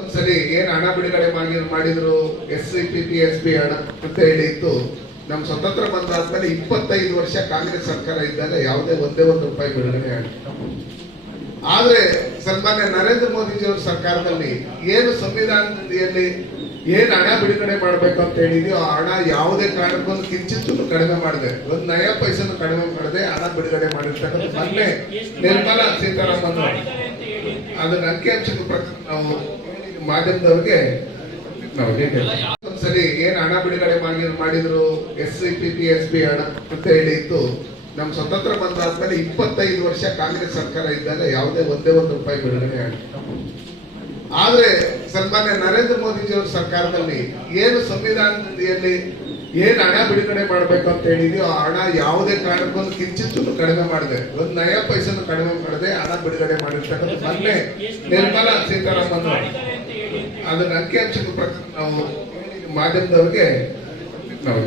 ಒಂದ್ಸಲಿ ಏನ್ ಹಣ ಬಿಡುಗಡೆ ಮಾಡಿ ಮಾಡಿದ್ರು S C P P S P ಹಣ ಅಂತ ಹೇಳಿ ಇತ್ತು. ನಮ್ ಸ್ವತಂತ್ರ ಬಂದಾದ್ಮೇಲೆ ಇಪ್ಪತ್ತೈದು ವರ್ಷ ಕಾಂಗ್ರೆಸ್ ಸರ್ಕಾರ ಇದ್ದಾಗ ಯಾವುದೇ ಒಂದೇ ಒಂದು ರೂಪಾಯಿ ಬಿಡುಗಡೆ ಆಗಿಲ್ಲ. ಆದ್ರೆ ಸನ್ಮಾನ್ಯ ನರೇಂದ್ರ ಮೋದಿಜಿಯವರ ಸರ್ಕಾರದಲ್ಲಿ ಏನು ಸಂವಿಧಾನದಲ್ಲಿ ಏನ್ ಹಣ ಬಿಡುಗಡೆ ಮಾಡ್ಬೇಕು ಅಂತ ಹೇಳಿದ್ಯೋ ಆ ಹಣ ಯಾವುದೇ ಕಾರಣಕ್ಕೊಂದು ಕಿಂಚಿತ್ತೂ ಕಡಿಮೆ ಮಾಡಿದೆ. ಒಂದು ನಯ ಪೈಸನ್ನು ಕಡಿಮೆ ಮಾಡದೆ, ಹಣ ಬಿಡುಗಡೆ ಮಾಡಿರ್ತಕ್ಕಂಥ ಮೊನ್ನೆ ನಿರ್ಮಲಾ ಸೀತಾರಾಮನ್ ಅದನ್ನ ಅಂಕಿಅಂಶಕ್ಕೆ ನಾವು ಮಾಧ್ಯಮದವ್ರಿಗೆ ಸರಿ ಏನ್ ಹಣ ಬಿಡುಗಡೆ ಮಾಡಿ ಮಾಡಿದ್ರು S C P P S P ಹಣ ಅಂತ ಹೇಳಿ ಇತ್ತು. ನಮ್ ಸ್ವತಂತ್ರ ಬಂದಾದ್ಮೇಲೆ ಇಪ್ಪತ್ತೈದು ವರ್ಷ ಕಾಂಗ್ರೆಸ್ ಸರ್ಕಾರ ಇದ್ದಾಗ ಯಾವುದೇ ಒಂದೇ ಒಂದು ರೂಪಾಯಿ ಬಿಡುಗಡೆ ಆಗಿಲ್ಲ. ಆದ್ರೆ ಸನ್ಮಾನ್ಯ ನರೇಂದ್ರ ಮೋದಿಜಿಯವರ ಸರ್ಕಾರದಲ್ಲಿ ಏನು ಸಂವಿಧಾನದಲ್ಲಿ ಏನ್ ಹಣ ಬಿಡುಗಡೆ ಮಾಡ್ಬೇಕು ಅಂತ ಹೇಳಿದ್ಯೋ ಆ ಹಣ ಯಾವುದೇ ಕಾರಣಕ್ಕೂ ಕಿಂಚಿತ್ತು ಕಡಿಮೆ ಮಾಡಿದೆ. ಒಂದು ನಯ ಪೈಸನ್ನು ಕಡಿಮೆ ಮಾಡದೆ, ಹಣ ಬಿಡುಗಡೆ ಮಾಡಿರ್ತಕ್ಕಂಥ ಮೊನ್ನೆ ನಿರ್ಮಲಾ ಸೀತಾರಾಮನ್ ಅದನ್ನ ಅಂಕಿಅಂಶದ ಪ್ರಕಾರ ನಾವು ಮಾಧ್ಯಮದವ್ರಿಗೆ ನಾವು